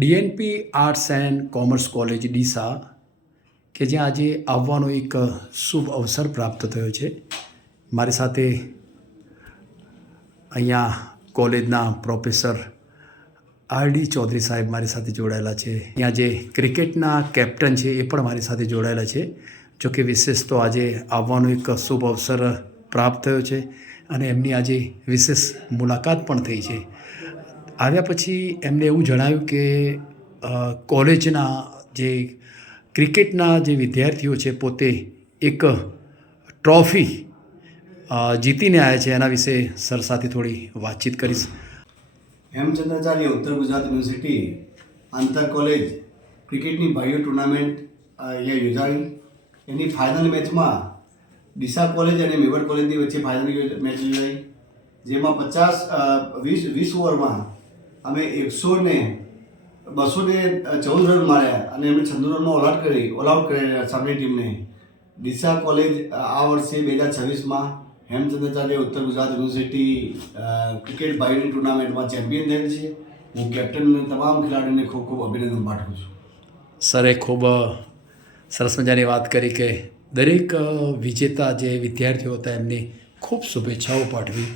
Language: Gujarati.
DNP arts and commerce college Deesa કે જ્યાં આજે આવવાનો એક શુભ અવસર પ્રાપ્ત થયો છે. મારી સાથે અહીંયા કોલેજના પ્રોફેસર આર.ડી. ચૌધરી સાહેબ મારી સાથે જોડાયેલા છે. અહીંયા જે ક્રિકેટના કેપ્ટન છે એ પણ મારી સાથે જોડાયેલા છે. જોકે વિશેષ તો આજે આવવાનો એક શુભ અવસર પ્રાપ્ત થયો છે અને એમની આજે વિશેષ મુલાકાત પણ થઈ છે. આવ્યા પછી એમને એવું જણાવ્યું કે કોલેજના જે ક્રિકેટના જે વિદ્યાર્થીઓ છે પોતે એક ટ્રોફી જીતીને આવ્યા છે. એના વિશે સર સાથે થોડી વાતચીત કરીશ. હેમચંદ્રાચાર્ય ઉત્તર ગુજરાત યુનિવર્સિટી આંતર કોલેજ ક્રિકેટની ભાઈઓ ટુર્નામેન્ટ અહીંયા યોજાઈ. એની ફાઇનલ મેચમાં ડીસા કોલેજ અને મેવડ કોલેજની વચ્ચે ફાઇનલ મેચ યોજાઈ, જેમાં 20 ઓવરમાં અમે 214 રન માર્યા અને એમણે 96 રનમાં ઓલ આઉટ કર્યા સામેની ટીમને. ડીસા કોલેજ આ વર્ષે 2026માં હેમચંદ્રાચાર્ય ઉત્તર ગુજરાત યુનિવર્સિટી ક્રિકેટ ભાઈઓની ટુર્નામેન્ટમાં ચેમ્પિયન થયેલ છે. હું કેપ્ટન અને તમામ ખેલાડીઓને ખૂબ ખૂબ અભિનંદન પાઠવું છું. સરે ખૂબ સરસ મજાની વાત કરી કે દરેક વિજેતા જે વિદ્યાર્થીઓ હતા એમની ખૂબ શુભેચ્છાઓ પાઠવી.